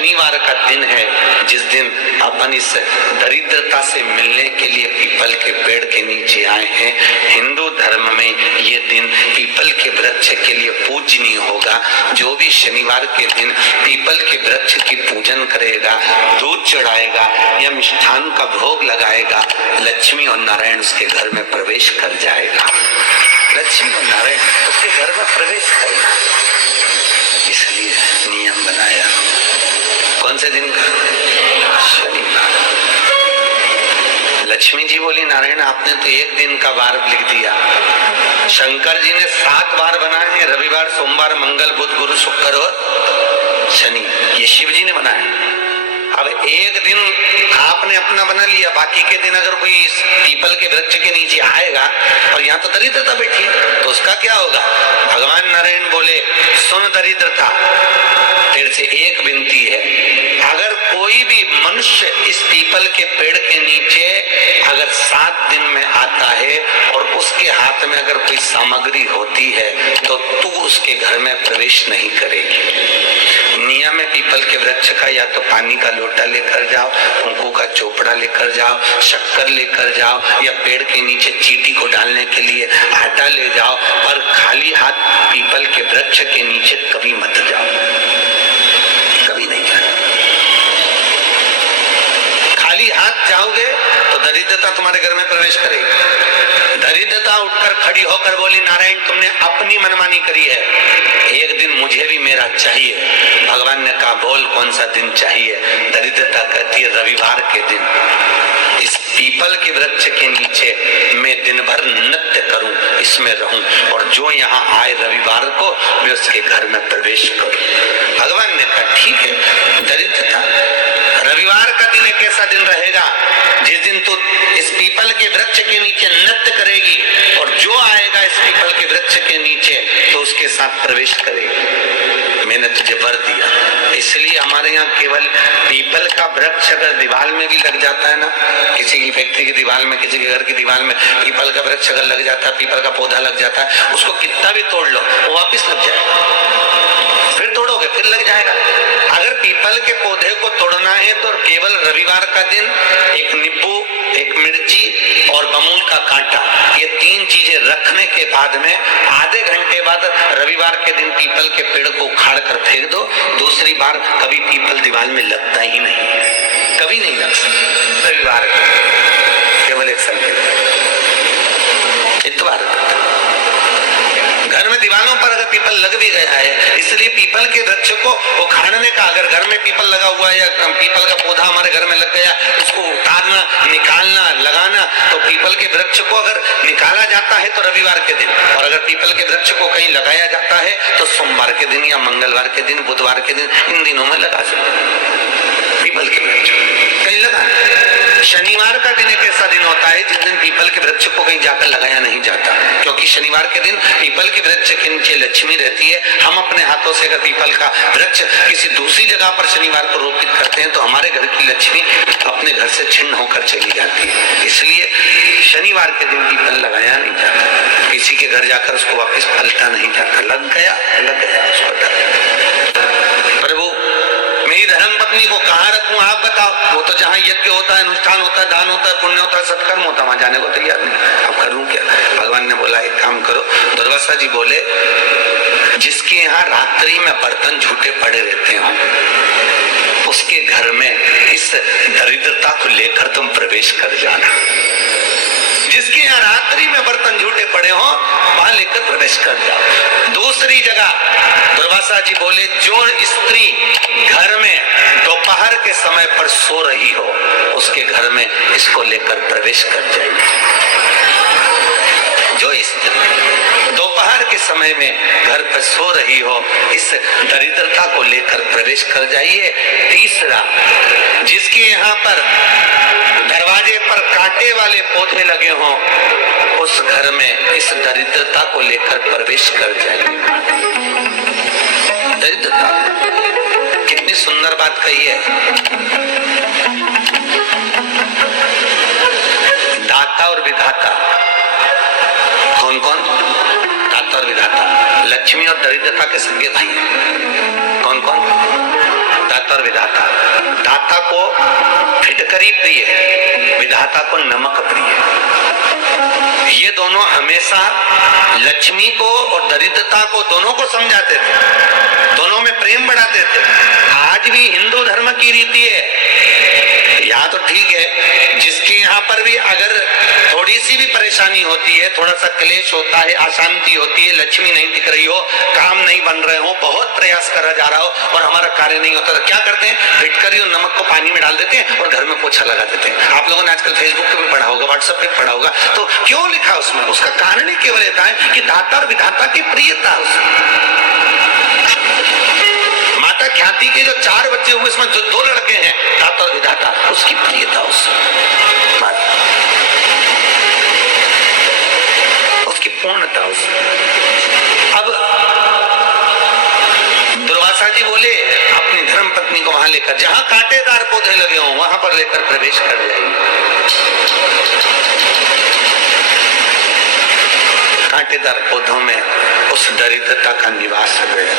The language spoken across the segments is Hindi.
शनिवार का दिन है जिस दिन अपन इस दरिद्रता से मिलने के लिए पीपल के पेड़ के नीचे आए हैं। हिंदू धर्म में ये दिन पीपल के वृक्ष के लिए पूजनीय होगा। जो भी शनिवार के दिन पीपल के वृक्ष की पूजन करेगा, दूध चढ़ाएगा या मिष्ठान का भोग लगाएगा, लक्ष्मी और नारायण उसके घर में प्रवेश कर जाएगा। लक्ष्मी और नारायण उसके घर में प्रवेश करेगा। इसलिए नियम बनाया। कौन से दिन का? शनिवार। लक्ष्मी जी बोली, नारायण आपने तो एक दिन का वार लिख दिया। शंकर जी ने 7 वार बनाए हैं, रविवार, सोमवार, मंगल, बुध, गुरु, शुक्र और शनि। ये शिव जी ने बनाए। अब एक दिन आपने अपना बना लिया, बाकी के दिन अगर कोई इस पीपल के वृक्ष के नीचे आएगा और यहाँ तो दरिद्रता बैठी है, तो उसका क्या होगा? भगवान नारायण बोले, सुन दरिद्रता, तेरे से एक विनती है, अगर कोई भी मनुष्य इस पीपल के पेड़ के नीचे अगर 7 दिन में आता है और उसके हाथ में अगर कोई सामग्री होती है तो तू उसके घर में प्रवेश नहीं करेगी। नियम है पीपल के वृक्ष का, या तो पानी का लोटा लेकर जाओ, कुंकू का चोपड़ा लेकर जाओ, शक्कर लेकर जाओ, या पेड़ के नीचे चींटी को डालने के लिए आटा ले जाओ, पर खाली हाथ पीपल के वृक्ष के नीचे कभी मत जाओ, कभी नहीं जाना। खाली हाथ जाओगे तो दरिद्रता तुम्हारे घर में प्रवेश करेगी। दरिद्रता उठकर खड़ी होकर बोली, नारायण तुमने अपनी मनमानी करी है, एक दिन मुझे भी मेरा चाहिए। भगवान ने कहा, बोल कौन सा दिन चाहिए? दरिद्रता कहती है, रविवार के दिन इस पीपल के वृक्ष के नीचे मैं दिन भर नृत्य करूं, इसमें रहूं, और जो यहाँ आए रविवार को मैं उसके घर में प्रवेश करूं। भगवान ने कहा, ठीक है। दरिद्रता, रविवार का दिन एक ऐसा दिन रहेगा जिस दिन तू इस पीपल के वृक्ष के नीचे नृत्य करेगी, और जो आएगा इस पीपल के वृक्ष के नीचे तो उसके साथ प्रवेश करेगी। मैंने तुझे वर दिया। इसलिए हमारे यहाँ केवल पीपल का वृक्ष अगर दीवार में भी लग जाता है ना, किसी की फैक्ट्री की दीवार में, किसी के घर की दीवार में पीपल का वृक्ष अगर लग जाता है, पीपल का पौधा लग जाता है, उसको कितना भी तोड़ लो वो वापिस लग जाएगा। फिर तोड़ोगे फिर लग जाएगा। अगर पीपल के पौधे को तोड़ना है तो केवल रविवार का दिन एक नींबू, एक मिर्ची और बमूल का कांटा, ये 3 चीजें रखने के बाद में आधे घंटे बाद रविवार के दिन पीपल के पेड़ को उखाड़ कर फेंक दो। दूसरी बार कभी पीपल दीवार में लगता ही नहीं है, कभी नहीं लग सकता। रविवार को केवल एक संकेत, इतवार घर में दीवारों पर अगर पीपल लग भी गया है, इसलिए पीपल के वृक्ष को उखाड़ने का, अगर घर में पीपल लगा हुआ है या पीपल का पौधा हमारे घर में लग गया, उसको उतारना, निकालना, लगाना, तो पीपल के वृक्ष को अगर निकाला जाता है तो रविवार के दिन, और अगर पीपल के वृक्ष को कहीं लगाया जाता है तो सोमवार के दिन या मंगलवार के दिन, बुधवार के दिन, इन दिनों में लगा सकते हैं पीपल के वृक्ष कहीं लगा। शनिवार का दिन एक ऐसा दिन होता है जिस दिन पीपल के वृक्ष को कहीं जाकर लगाया नहीं जाता, क्योंकि शनिवार के दिन पीपल के वृक्ष के नीचे लक्ष्मी रहती है। हम अपने हाथों से अगर पीपल का वृक्ष किसी दूसरी जगह पर शनिवार को रोपित करते हैं तो हमारे घर की लक्ष्मी अपने घर से छिन्न होकर चली जाती है। इसलिए शनिवार के दिन पीपल लगाया नहीं जाता, किसी के घर जाकर उसको वापिस फलता नहीं जाता। लग गया उसको। प्रभु मेरी धर्म पत्नी को कहाँ रखूं आप बताओ? वो तो जहाँ यज्ञ होता है, अनुष्ठान होता है, दान होता है, पुण्य होता है, सत्कर्म होता है, वहां जाने को तैयार नहीं। अब करूं क्या? भगवान ने बोला, एक काम करो। दुर्वासा जी बोले, जिसके यहाँ रात्रि में बर्तन झूठे पड़े रहते हो उसके घर में इस दरिद्रता को लेकर तुम प्रवेश कर जाना। जिसके यहाँ रात्रि में बर्तन झूठे पड़े हो वहां लेकर प्रवेश कर जाओ। दूसरी जगह दुर्वासा जी बोले, जो स्त्री घर में दोपहर के समय पर सो रही हो उसके घर में इसको लेकर प्रवेश कर जाइए। जो स्त्री दोपहर के समय में घर पर सो रही हो इस दरिद्रता को लेकर प्रवेश कर जाइए। तीसरा, जिसके यहाँ पर दरवाजे पर कांटे वाले पौधे लगे हों उस घर में इस दरिद्रता को लेकर प्रवेश कर जाइए। दरिद्रता, कितनी सुंदर बात कही है। दाता और विधाता, कौन कौन? दाता और विधाता। लक्ष्मी और दरिद्रता के सगे भाई हैं। कौन कौन? दाता और विधाता। दाता को फिटकरी प्रिय है, विधाता को नमक प्रिय है। ये दोनों हमेशा लक्ष्मी को और दरिद्रता को दोनों को समझाते थे, दोनों में प्रेम बढ़ाते थे। आज भी हिंदू धर्म की रीति है, यहाँ तो ठीक है, जिसके यहाँ पर भी अगर थोड़ी सी भी परेशानी होती है, थोड़ा सा क्लेश होता है, अशांति होती है, लक्ष्मी नहीं दिख रही हो, काम नहीं बन रहे हो, बहुत प्रयास करा जा रहा हो और हमारा कार्य नहीं होता, तो क्या करते हैं? फिटकरी और नमक को पानी में डाल देते हैं और घर में पोछा लगा देते हैं। आप लोगों ने आजकल फेसबुक पे भी पढ़ा होगा, व्हाट्सएप पे पढ़ा होगा। तो क्यों लिखा उसमें? उसका कारण ही केवल ये है कि दाता और विधाता की प्रियता उसमें। माता ख्याति के जो 4 बच्चे हुए, इसमें जो 2 लड़के हैं, दाता और विधाता, उसकी प्रियता उसकी पूर्णता उसमें। अब दुर्वासा जी बोले अपनी धर्म पत्नी को वहां लेकर, जहां कांटेदार पौधे लगे हों वहां पर लेकर प्रवेश कर जाइए। कांटेदार पौधों में उस दरिद्रता का निवास गया।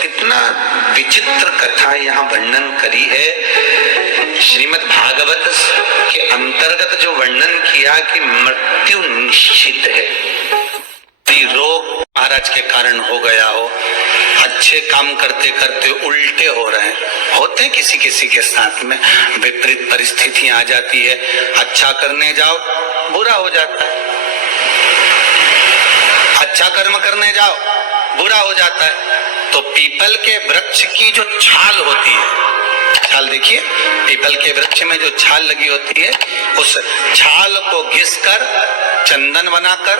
कितना विचित्र कथा यहाँ वर्णन करी है। श्रीमद् भागवत के अंतर्गत जो वर्णन किया कि मृत्यु निश्चित है, रोग महाराज के कारण हो गया हो, अच्छे काम करते करते उल्टे हो रहे हैं, होते हैं किसी किसी के साथ में, विपरीत परिस्थितियां आ जाती है, अच्छा करने जाओ बुरा हो जाता है, अच्छा कर्म करने जाओ बुरा हो जाता है। तो पीपल के वृक्ष की जो छाल होती है, छाल देखिए, पीपल के वृक्ष में जो छाल लगी होती है, उस छाल को घिसकर चंदन बनाकर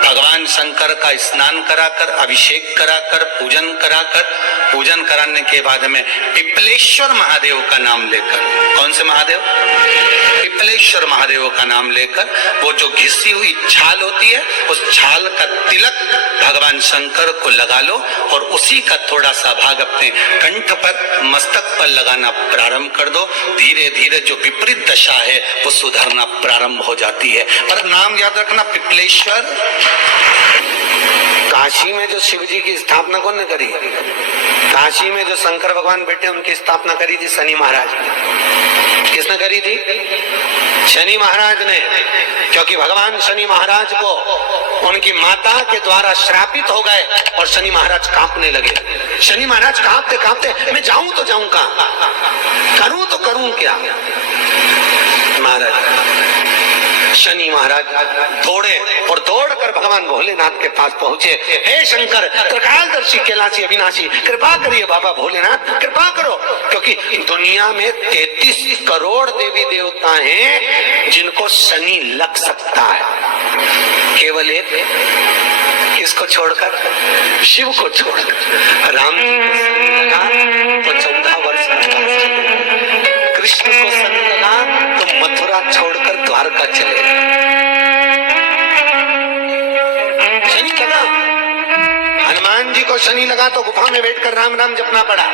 भगवान शंकर का स्नान कराकर, अभिषेक कराकर, पूजन कराने के बाद में पिपलेश्वर महादेव का नाम लेकर, कौन से महादेव? पिपलेश्वर महादेव का नाम लेकर वो जो घिसी हुई छाल होती है, उस छाल का तिलक भगवान शंकर को लगा लो और उसी का थोड़ा सा भाग अपने कंठ पर, मस्तक पर लगाना प्रारंभ कर दो। धीरे धीरे जो विपरीत दशा है वो सुधरना प्रारंभ हो जाती है। पर नाम याद रखना, पिपलेश्वर। काशी में जो शिव जी की स्थापना कौन ने करी? काशी में जो शंकर भगवान बैठे उनकी स्थापना करी थी शनि महाराज ने। किसने करी थी? शनि महाराज ने, क्योंकि भगवान शनि महाराज को उनकी माता के द्वारा श्रापित हो गए और शनि महाराज कांपने लगे। शनि महाराज कांपते कांपते, मैं जाऊं तो जाऊं कहां, करूं तो करूं क्या? महाराज शनि महाराज दौड़े और दौड़कर भगवान भोलेनाथ के पास पहुंचे। हे शंकर, त्रिकालदर्शी, कैलाशी, अविनाशी, कृपा करिए बाबा भोलेनाथ, कृपा करो, क्योंकि दुनिया में 33 करोड़ देवी देवता हैं जिनको शनि लग सकता है, केवल एक, किसको छोड़कर? शिव को छोड़कर। राम जी को शनि लगा तो 14 वर्ष कृष्ण को शनि लगा तो मथुरा छोड़कर द्वारका चले। शनि लगा, हनुमान जी को शनि लगा तो गुफा में बैठकर राम राम जपना पड़ा।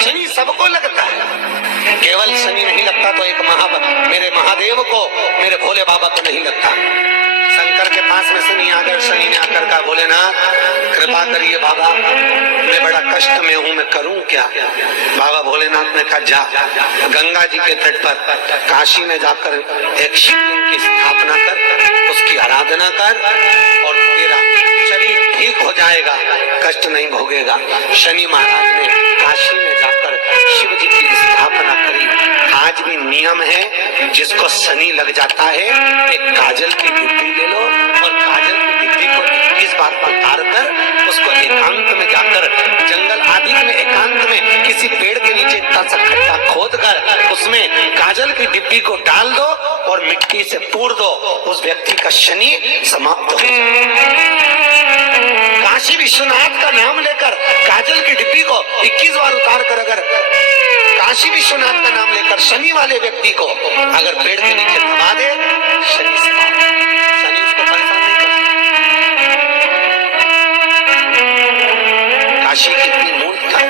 शनि सबको लगता है, केवल शनि नहीं लगता तो एक मेरे महादेव को, मेरे भोले बाबा को नहीं लगता। शंकर के पास में शनि आकर, शनि ने आकर कहा, भोलेनाथ कृपा करिए बाबा, मैं बड़ा कष्ट में हूँ, मैं करूं क्या? बाबा भोलेनाथ ने कहा, जा गंगा जी के तट पर काशी में जाकर एक शिवलिंग की स्थापना कर, उसकी आराधना कर और तेरा शरीर ठीक हो जाएगा, कष्ट नहीं भोगेगा। शनि महाराज ने काशी में जाकर शिव जी की स्थापना करी। आज भी नियम है, जिसको शनि लग जाता है एक काजल की डिब्बी ले लो और काजल की डिब्बी को 21 बार पलटार कर उसको एकांत में जाकर, जंगल आदि में एकांत में किसी पेड़ के नीचे सा खड्डा खोद कर उसमें काजल की डिब्बी को डाल दो और मिट्टी से पूर दो, उस व्यक्ति का शनि समाप्त हो जाए। काशी विश्वनाथ का नाम लेकर काजल की डिब्बी को 21 बार उतार कर अगर काशी विश्वनाथ का नाम लेकर शनि वाले व्यक्ति को अगर पेड़ के नीचे दबा दे, शनि शनि उसको परेशान नहीं कर। काशी कितनी मूर्खता है।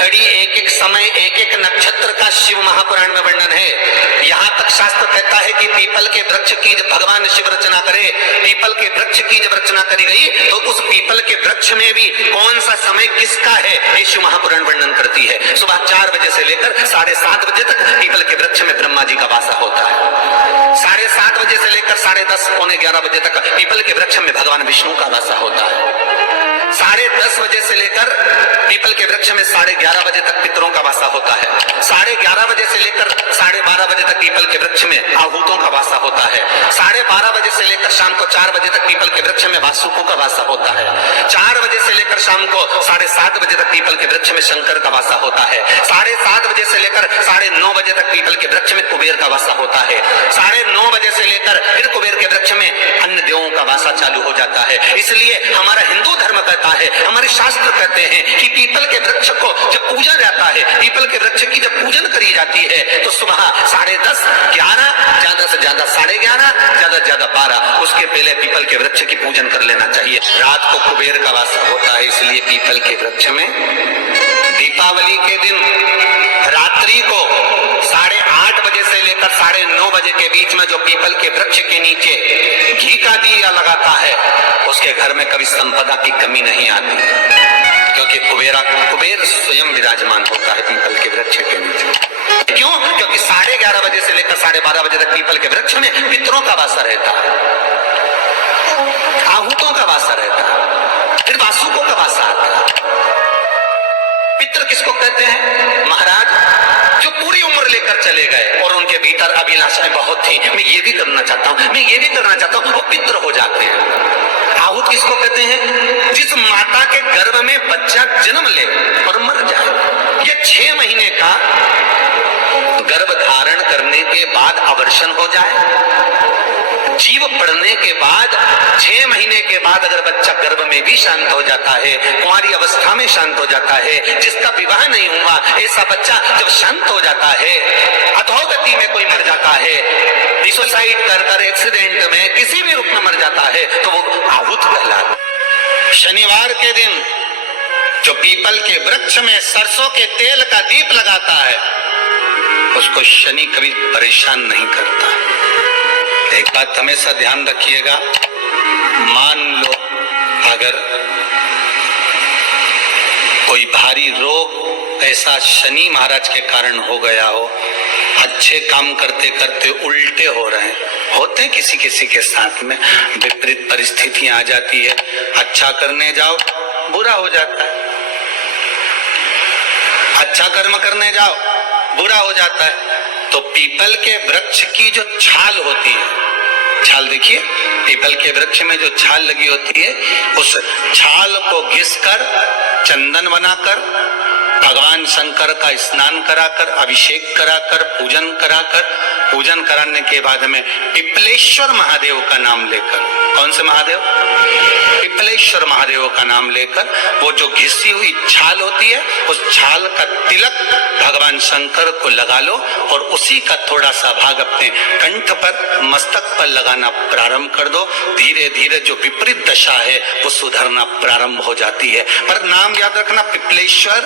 घड़ी, एक एक समय, एक एक नक्षत्र का शिव महापुराण में वर्णन है। यहाँ तक शास्त्र कहता है कि पीपल के वृक्ष की जब भगवान शिव रचना करे, पीपल के वृक्ष की जब रचना करी गई तो उस पीपल के वृक्ष में भी कौन सा समय किसका है ये शिव महापुराण वर्णन करती है। सुबह 4 बजे से लेकर 7:30 बजे तक पीपल के वृक्ष में ब्रह्मा जी का वासा होता है। 7:30 बजे से लेकर 10:30 पौने 11 बजे तक पीपल के वृक्ष में भगवान विष्णु का वासा होता है। 10:30 बजे से लेकर पीपल के वृक्ष में 11:30 बजे तक पितरों का वासा होता है। 11:30 बजे से लेकर 12:30 बजे तक पीपल के वृक्ष में आहूतों का वासा होता है। 12:30 बजे से लेकर शाम को 4 बजे तक पीपल के वृक्ष में वासुकों का वासा होता है। 4 बजे से लेकर शाम को 7:30 बजे तक पीपल के वृक्ष में शंकर का वासा होता है। 7:30 बजे से लेकर 9:30 बजे तक पीपल के वृक्ष में कुबेर का वासा होता है। 9:30 बजे से लेकर फिर कुबेर के वृक्ष में अन्य देवों का वासा चालू हो जाता है। इसलिए हमारा हिंदू धर्म कहता है, हमारे शास्त्र कहते हैं कि पीपल के वृक्ष को जब पूजा जाता है, पीपल के वृक्ष की जब पूजन करी जाती है तो सुबह 10:30, 11, ज्यादा से ज्यादा 11:30, ज्यादा से ज्यादा 12, उसके पहले पीपल के वृक्ष की पूजन कर लेना चाहिए। रात को कुबेर का वासा होता है, इसलिए पीपल के वृक्ष में दीपावली के दिन रात्रि को 8:30 बजे से लेकर 9:30 बजे के बीच में जो पीपल के वृक्ष के नीचे घी का दिया लगाता है उसके घर में कभी संपदा की कमी नहीं आती, क्योंकि कुबेर स्वयं विराजमान होता है पीपल के वृक्ष के नीचे। क्यों? क्योंकि 11:30 बजे से लेकर 12:30 बजे तक पीपल के वृक्ष में पितरों का वासा रहता है, आहूतों का वासा रहता है, फिर वासुकों का वासा आता है। पितृ किसको कहते हैं? महाराज जो पूरी उम्र लेकर चले गए और उनके भीतर अभिलाषाएं बहुत थी, मैं ये भी करना चाहता हूं, मैं ये भी करना चाहता हूं, वो पितृ हो जाते हैं। आहूत किसको कहते हैं? जिस माता के गर्भ में बच्चा जन्म ले और मर जाए, ये 6 महीने का गर्भ धारण करने के बाद अवर्षण हो जाए, जीव पड़ने के बाद 6 महीने के बाद अगर बच्चा गर्भ में भी शांत हो जाता है, कुंवारी अवस्था में शांत हो जाता है, जिसका विवाह नहीं हुआ ऐसा बच्चा जब शांत हो जाता है, अधोगति में कोई मर जाता है, सुसाइड कर एक्सीडेंट में किसी भी रूप में मर जाता है तो वो आहूत कहलाता है। शनिवार के दिन जो पीपल के वृक्ष में सरसों के तेल का दीप लगाता है उसको शनि कभी परेशान नहीं करता। एक बात हमेशा ध्यान रखिएगा, मान लो अगर कोई भारी रोग ऐसा शनि महाराज के कारण हो गया हो, अच्छे काम करते करते उल्टे हो रहे हैं, होते हैं किसी किसी के साथ में, विपरीत परिस्थितियां आ जाती है, अच्छा करने जाओ बुरा हो जाता है, अच्छा कर्म करने जाओ बुरा हो जाता है। तो पीपल के वृक्ष की जो छाल होती है, छाल देखिए, पीपल के वृक्ष में जो छाल लगी होती है, उस छाल को घिसकर चंदन बनाकर भगवान शंकर का स्नान कराकर, अभिषेक कराकर, पूजन कराने के बाद में पिपलेश्वर महादेव का नाम लेकर, कौन से महादेव? पिपलेश्वर महादेव का नाम लेकर वो जो घिसी हुई छाल होती है उस छाल का तिलक भगवान शंकर को लगा लो और उसी का थोड़ा सा भाग अपने कंठ पर, मस्तक पर लगाना प्रारंभ कर दो। धीरे धीरे जो विपरीत दशा है वो सुधरना प्रारंभ हो जाती है। पर नाम याद रखना, पिपलेश्वर